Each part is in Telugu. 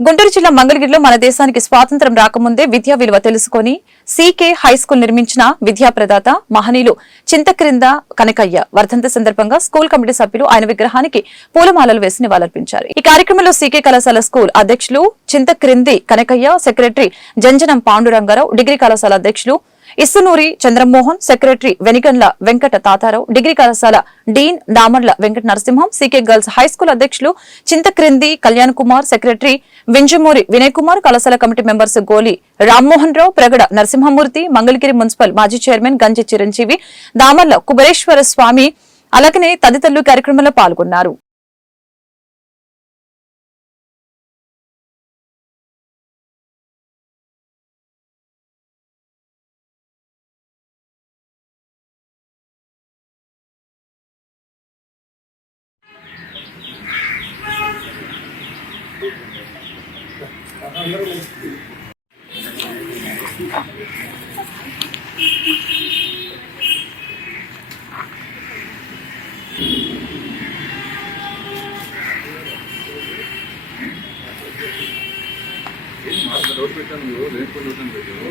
గుంటూరు జిల్లా మంగళగిరిలో మన దేశానికి స్వాతంత్ర్యం రాకముందే విద్యా విలువ తెలుసుకొని సీకే హై స్కూల్ నిర్మించిన విద్యా ప్రదాత మహనీయులు చింతక్రింద కనకయ్య వర్ధంత సందర్భంగా స్కూల్ కమిటీ సభ్యులు ఆయన విగ్రహానికి పూలమాలలు వేసి నివాళులర్పించారు. ఈ కార్యక్రమంలో సీకే కళాశాల స్కూల్ అధ్యక్షులు చింతక్రింది కనకయ్య సెక్రటరీ జంజనం పాండురంగారావు డిగ్రీ కళాశాల అధ్యక్షులు ఇసునూరి చంద్రమోహన్ సెక్రటరీ వెనిగండ్ల వెంకట తాతారావు డిగ్రీ కళాశాల dean Damarla Venkata Narasimham CK girls high school అధ్యక్షులు చింతక్రింది కళ్యాణ్ కుమార్ సెక్రటరీ వింజమూరి వినయ్ కుమార్ కళాశాల committee members Goli Rammohan Rao Pragada Narasimhamurthy Mangalagiri municipal మాజీ చైర్మన్ గంజి చిరంజీవి దామర్ల కుబరేశ్వర స్వామి అలాగనే తదితరులు కార్యక్రమంలో పాల్గొన్నారు.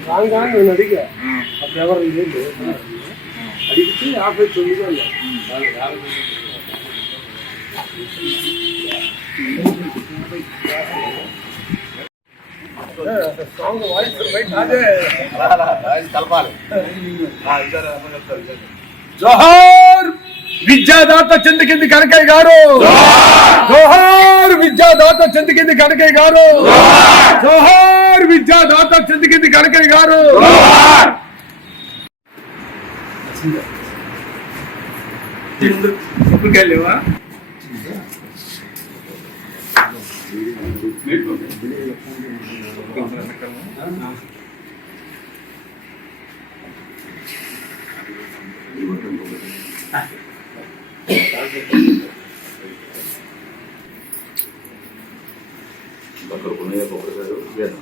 రాను రాను నేను అడిగా అప్పుడు ఎవరు లేదు అడిగితే యాభై తొమ్మిది అన్నారు జోహార్ విద్యాదాత చెందుకింది కనకయ్య గారు. జోహార్ విద్యాదాత చెందుకింది కనకయ్య గారు. జోహార్ విద్యాదాత చెందుకింది కనకయ్య గారు. ఎప్పటికెళ్ళేవా డాక్టర్ పున్నయ్య కొబ్బరి గారు వేదం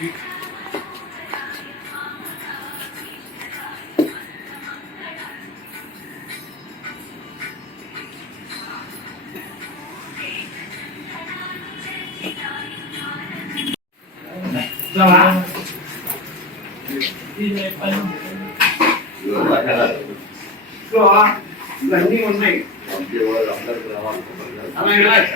Sao hả? Đi lên bên. Cửa lại cái này. Cửa hả? Lần đi con mình. Làm gì mà làm đây là làm. Làm đây đây.